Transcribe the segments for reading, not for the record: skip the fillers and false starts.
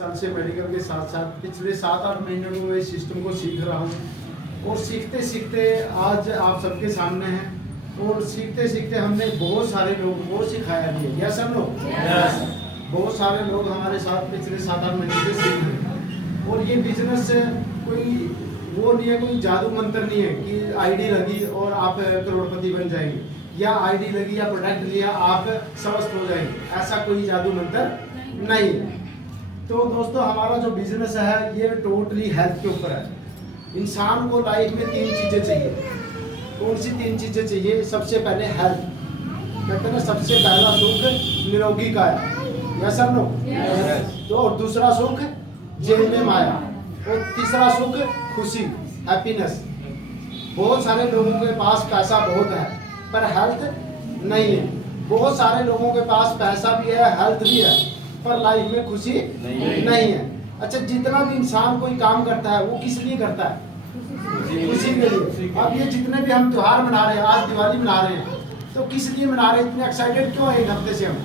साल से मेडिकल के साथ साथ पिछले 7-8 महीनों में मैं इस सिस्टम को सीख रहा हूँ और सीखते सीखते आज आप सबके सामने हैं और सीखते सीखते हमने बहुत सारे लोगों को सिखाया भी है। यस हम लोग बहुत सारे लोग हमारे साथ पिछले 7-8 महीने से सीख रहे हैं और ये बिजनेस कोई वो नहीं है, कोई जादू मंत्र नहीं है कि आईडी लगी और आप करोड़पति बन जाएंगे या आईडी लगी या प्रोडक्ट लिया आप स्वस्थ हो जाएंगे, ऐसा कोई जादू मंत्र नहीं है। तो दोस्तों हमारा जो बिजनेस है ये टोटली हेल्थ के ऊपर है। इंसान को लाइफ में 3 चीजें चाहिए। कौन सी 3 चीजें चाहिए? सबसे पहले हेल्थ, कहते हैं ना सबसे पहला सुख निरोगी का है। यस सर लोग। तो और दूसरा सुख जेल में माया और तीसरा सुख खुशी हैप्पीनेस। बहुत सारे लोगों के पास पैसा बहुत है पर हेल्थ नहीं है। बहुत सारे लोगों के पास पैसा भी है हेल्थ भी है पर लाइफ में खुशी नहीं है। अच्छा, जितना भी इंसान कोई काम करता है वो किस लिए करता है? खुशी के लिए। अब ये जितने भी हम त्योहार मना रहे हैं, आज दिवाली मना रहे हैं, तो किस लिए मना रहे हैं? इतने एक्साइटेड क्यों है एक हफ्ते से हम?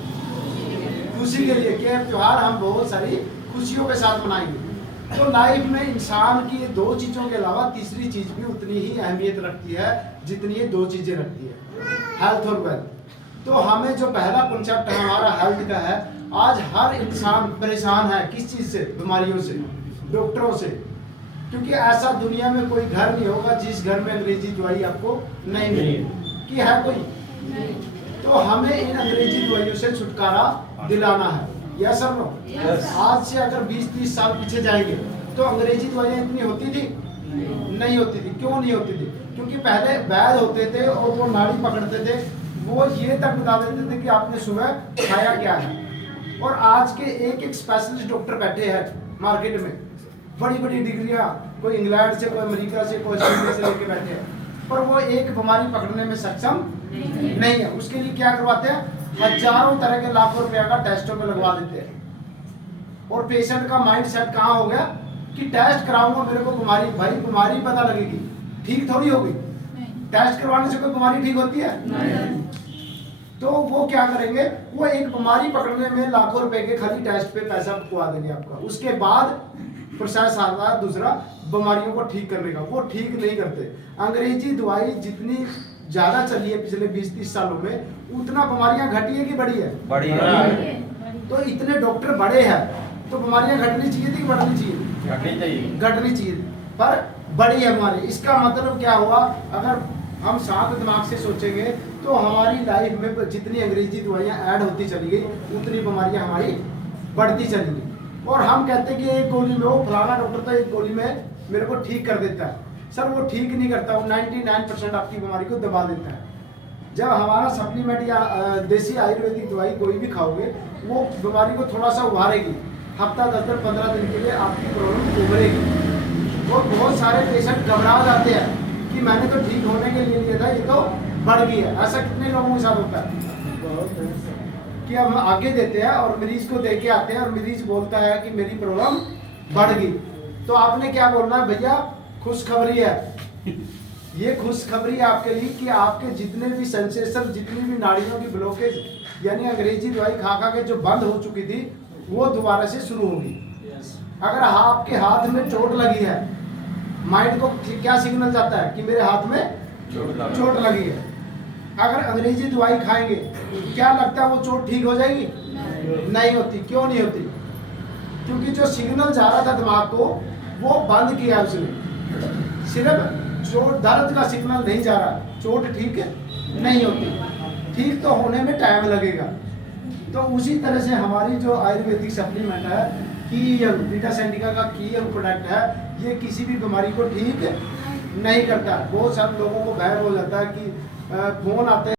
खुशी के लिए कि त्योहार हम बहुत सारी खुशियों के साथ मनाएंगे। तो लाइफ में इंसान की ये 2 चीजों के अलावा तीसरी चीज भी उतनी ही अहमियत रखती है जितनी ये 2 चीजें रखती है, हेल्थ और वेल्थ। तो हमें जो पहला कॉन्सेप्ट हमारा हेल्थ का है, आज हर इंसान परेशान है किस चीज से? बीमारियों से, डॉक्टरों से। क्योंकि ऐसा दुनिया में कोई घर नहीं होगा जिस घर में अंग्रेजी दवाई आपको नहीं मिलेगी। कि है कोई? तो हमें इन अंग्रेजी दवाइयों से छुटकारा दिलाना है। Yes sir no. आज से अगर 20-30 साल पीछे जाएंगे तो अंग्रेजी दवाइयाँ इतनी होती थी? नहीं होती थी। क्यों नहीं होती थी? क्योंकि पहले वैद्य होते थे और वो नाड़ी पकड़ते थे, वो ये तक बता देते थे कि आपने सुबह खाया क्या है। और आज के एक स्पेशलिस्ट डॉक्टर बैठे हैं मार्केट में, बड़ी बड़ी डिग्रियां, कोई इंग्लैंड से, कोई अमेरिका से, कोई ऑस्ट्रेलिया से लेके बैठे हैं, पर वो एक बीमारी पकड़ने में सक्षम नहीं है। उसके लिए क्या करवाते हैं? हजारों तरह के लाखों रुपया का टेस्टों में लगवा देते हैं। और पेशेंट का माइंड सेट कहाँ हो गया कि टेस्ट कराऊंगा, मेरे को बीमारी, भाई बीमारी पता लगेगी, ठीक थोड़ी होगी। टेस्ट करवाने से कोई बीमारी ठीक होती है? नहीं। तो वो क्या करेंगे? वो एक बीमारी पकड़ने में लाखों रुपए के खाली टेस्ट पे पैसा पकवा देंगे आपका। उसके बाद प्रोसेस आता है दूसरा, बीमारियों को ठीक करने का। वो ठीक नहीं करते। अंग्रेजी दवाई जितनी ज्यादा चली है पिछले 20-30 सालों में, उतना बीमारियां घटी है कि बढ़ी है? बढ़ी है। तो इतने डॉक्टर बड़े हैं तो बीमारियां घटनी चाहिए थी कि बढ़नी चाहिए? घटनी चाहिए। घटनी चाहिए, पर बड़ी है बीमारी। इसका मतलब क्या हुआ? अगर हम शांत दिमाग से सोचेंगे तो हमारी लाइफ में जितनी अंग्रेजी दवाइयाँ ऐड होती चली गई उतनी बीमारियाँ हमारी बढ़ती चली गई। और हम कहते हैं कि एक गोली में, वो फलाना डॉक्टर तो एक गोली में मेरे को ठीक कर देता है। सर वो ठीक नहीं करता, वो 99% आपकी बीमारी को दबा देता है। जब हमारा सप्लीमेंट या देसी आयुर्वेदिक दवाई कोई भी खाओगे, वो बीमारी को थोड़ा सा उभारेगी। हफ्ता 10 दिन 15 दिन के लिए आपकी प्रॉब्लम उभरेगी। और बहुत सारे पेशेंट घबरा जाते हैं कि मैंने तो ठीक होने के लिए लिया था, ये तो बढ़ गई है। ऐसा कितने लोगों के साथ होता है कि हम आगे देते हैं और मरीज को दे के आते हैं और मरीज बोलता है कि मेरी प्रॉब्लम बढ़ गई। तो आपने क्या बोलना है? भैया खुशखबरी है। ये खुशखबरी आपके लिए कि आपके जितने भी सेंसेशन, जितनी भी नाड़ियों की ब्लॉकेज, यानी अंग्रेजी दवाई खा खा के जो बंद हो चुकी थी, वो दोबारा से शुरू होगी। अगर आपके हाथ में चोट लगी है, माइंड को क्या सिग्नल जाता है कि मेरे हाथ में चोट लगी है। अगर अंग्रेजी दवाई खाएंगे क्या लगता है वो चोट ठीक हो जाएगी? नहीं होती। क्यों नहीं होती? क्योंकि जो सिग्नल जा रहा था दिमाग को वो बंद किया उसने। सिर्फ चोट, दर्द का सिग्नल नहीं जा रहा, चोट ठीक नहीं होती। ठीक तो होने में टाइम लगेगा। तो उसी तरह से हमारी जो आयुर्वेदिक सप्लीमेंट है, कीएल बीटा सेंडिका का कीएल प्रोडक्ट है, ये किसी भी बीमारी को ठीक नहीं करता। बहुत सारे लोगों को भय हो जाता है कि फोन आते हैं